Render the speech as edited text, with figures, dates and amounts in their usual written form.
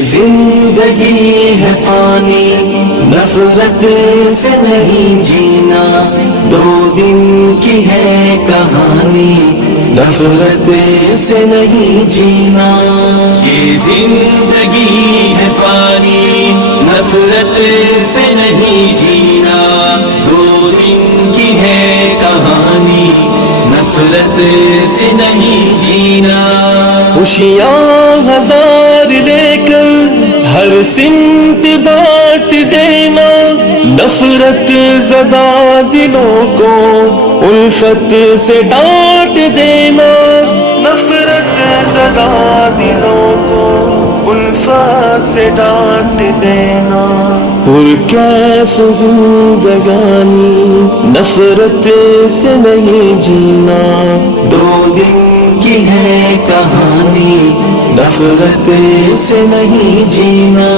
زندگی ہے فانی، نفرت سے نہیں جینا، 2 دن کی ہے کہانی، نفرت سے نہیں جینا۔ یہ زندگی ہے فانی، نفرت سے نہیں جینا، 2 دن کی ہے کہانی، نفرت سے نہیں جینا۔ خوشیاں ہزار لے کر ہر سمت بانٹ دینا، نفرت زدہ دلوں کو الفت سے ڈانٹ دینا، نفرت زدہ دلوں کو الفت سے ڈانٹ دینا۔ پرکیف زندگانی، نفرت سے نہیں جینا، 2 دن کی ہے کہانی، نفرت سے نہیں جینا۔